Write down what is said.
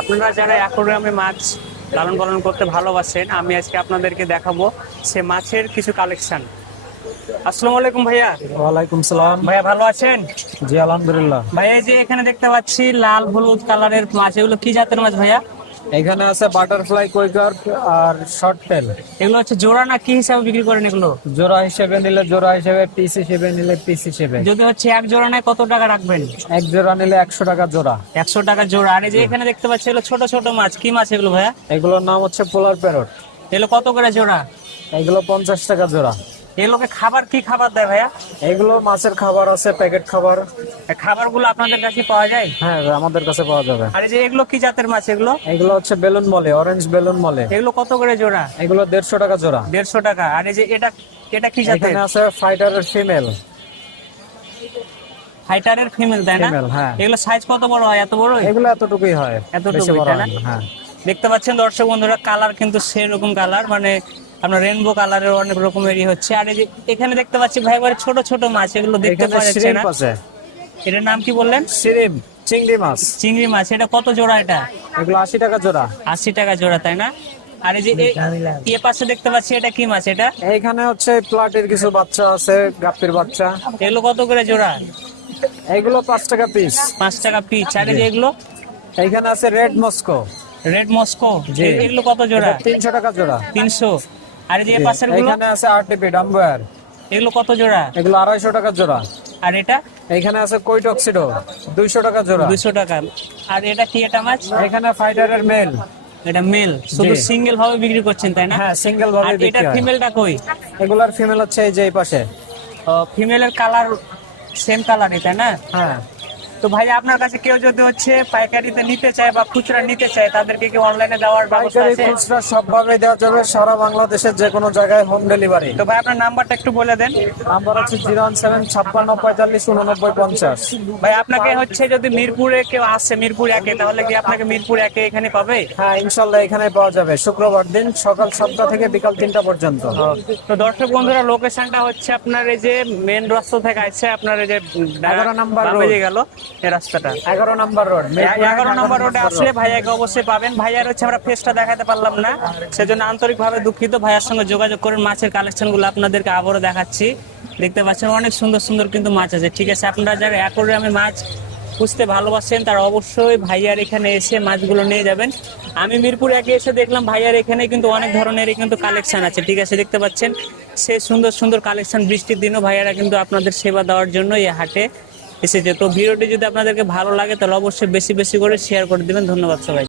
আপনারা যারা অ্যাকোয়ারিয়ামে মাছ লালন পালন করতে ভালোবাসেন, আমি আজকে আপনাদেরকে দেখাবো সে মাছের কিছু কালেকশন। আসসালামু আলাইকুম ভাইয়া। ওয়ালাইকুম সালাম। ভাইয়া ভালো আছেন? জি আলহামদুলিল্লাহ। ভাইয়া এই যে এখানে দেখতে পাচ্ছি লাল হলুদ কালারের মাছ, এগুলো কি জাতের মাছ ভাইয়া? এখানে আছে বাটারফ্লাই, কুইকার আর শর্ট টেল। এগুলো হচ্ছে জোড়া না কি হিসাবে বিক্রি করেন এগুলো? জোড়া হিসেবে নিলে জোড়া হিসেবে, পিস হিসেবে নিলে পিস হিসেবে। যদি হচ্ছে এক জোড়া নেয় কত টাকা রাখবেন? এক জোড়া নিলে 100 টাকা জোড়া। 100 টাকা জোড়া। আর এই যে এখানে দেখতে পাচ্ছি এগুলো ছোট ছোট মাছ, কি মাছ এগুলো ভাইয়া? এগুলোর নাম হচ্ছে পোলার প্যারট। এগুলো কত করে জোড়া? এগুলো 50 টাকা জোড়া। এগুলোকে খাবার কি খাবার দেয় ভাইয়া? এগুলো মাছের খাবার আছে, প্যাকেট খাবার। খাবার গুলো আপনাদের কাছে পাওয়া যায়? হ্যাঁ আমাদের কাছে পাওয়া যাবে। আর এই যে এগুলো কি জাতের মাছ এগুলো? এগুলো হচ্ছে বেলুন মলে, অরেঞ্জ বেলুন মলে। এগুলো কত করে জোড়া? এগুলো 150 টাকা জোড়া। 150 টাকা। আর এই যে এটা এটা কি জাতের? এখানে আছে ফাইটারের ফিমেল। ফাইটারের ফিমেল তাই না? ফিমেল, হ্যাঁ। এগুলো সাইজ কত বড় হয়? এত বড়? এগুলো এতটুকুই হয়, এতটুকুই, বেশি বড় তাই না? হয় না। হ্যাঁ দেখতে পাচ্ছেন দর্শক বন্ধুরা, কালার কিন্তু সেরকম কালার, মানে আপনার রেনবো কালারের অনেক রকমেরই হচ্ছে। আর এই যে এখানে দেখতে পাচ্ছি ভাই এবারে ছোট ছোট মাছ, এগুলো দেখতে এখানে পাওয়া যাচ্ছে না। শ্রিম্প আছে। এটার নাম কি বললেন? শ্রিম্প, চিংড়ি মাছ। চিংড়ি মাছ। এটা কত জোড়া এটা? এগুলো 80 টাকা জোড়া। 80 টাকা জোড়া তাই না? আর এই যে এ পাশে দেখতে পাচ্ছি এটা কি মাছ এটা? এইখানে হচ্ছে প্লাটের কিছু বাচ্চা আছে, গাপ্পির বাচ্চা। এগুলো কত করে জোড়া? এগুলো 5 টাকা পিস। 5 টাকা পিস। আর এই যে এগুলো? এইখানে আছে রেড মস্কো। Red Moscow. জি। এগুলো কত জোড়া? 300 টাকা জোড়া। 300। আর এই যে এ পাশের গুলো? এখানে আছে আরটিপি ডাম্বয়ার। এগুলো কত জোড়া? এগুলো 250 টাকা জোড়া। আর এটা? এখানে আছে কৈটক্সিডো, 200 টাকা জোড়া। 200 টাকা। আর এটা কি এটা মাছ? এখানে ফাইটারের মেল। এটা মেল, শুধু জি। সিঙ্গেল ভাবে বিক্রি করছেন তাই না? হ্যাঁ সিঙ্গেল ভাবে আর বিক্রি এটা হয়। ফিমেলটা কই? এগুলার ফিমেল হচ্ছে এই যে এই পাশে। ফিমেলের কালার সেম কালারই তাই না? হ্যাঁ। তো ভাই আপনার কাছে কেউ যদি হচ্ছে পাইকারিতে নিতে চায় বা খুচরা নিতে চায়, তাদেরকে কি অনলাইনে দেওয়ার ব্যবস্থা পাইকারি আছে? খুচরা সবভাবে দেওয়া যাবে, সারা বাংলাদেশের যে কোনো জায়গায় হোম ডেলিভারি। তো ভাই আপনার নাম্বারটা একটু বলে দেন। নাম্বার হচ্ছে 017 56 45 89 50। ভাই আপনাকে হচ্ছে যদি মিরপুরে কেউ আসে, মিরপুর একে, তাহলে কি আপনাকে মিরপুর একে এখানে পাবে? হ্যাঁ ইনশাল্লাহ এখানে পাওয়া যাবে শুক্রবার দিন সকাল 7টা থেকে বিকাল 3টা পর্যন্ত। তো দর্শক বন্ধুরা, লোকেশনটা হচ্ছে আপনার এই যে মেন রাস্তা থেকে আসছে আপনার এই যে 11 নাম্বার বামে রোড। যে গেল এই রাস্তাটা, 11 নাম্বার রোড। 11 নম্বর রোডে আসলে ভাইয়াকে অবশ্যই পাবেন। ভাইয়ার হচ্ছে আমরা ফেসটা দেখাতে পারলাম না, সেজন্য আন্তরিকভাবে দুঃখিত। ভাইয়ার সঙ্গে যোগাযোগ করেন। মাছের কালেকশন গুলো আপনাদেরকে আবারও দেখাচ্ছি। দেখতে পাচ্ছেন অনেক সুন্দর সুন্দর কিন্তু মাছ আছে। ঠিক আছে, আপনারা যারা অ্যাকোয়ারিয়ামে মাছ পুষতে ভালোবাসেন তারা অবশ্যই ভাইয়ার এখানে এসে মাছগুলো নিয়ে যাবেন। আমি মিরপুর একে এসে দেখলাম ভাইয়ার এখানে কিন্তু অনেক ধরনের কিন্তু কালেকশন আছে। ঠিক আছে, দেখতে পাচ্ছেন সে সুন্দর সুন্দর কালেকশন। বৃষ্টির দিনও ভাইয়ারা কিন্তু আপনাদের সেবা দেওয়ার জন্য এই হাটে এসেছে। তো ভিডিওটি যদি আপনাদেরকে ভালো লাগে তাহলে অবশ্যই বেশি বেশি করে শেয়ার করে দিবেন। ধন্যবাদ সবাই।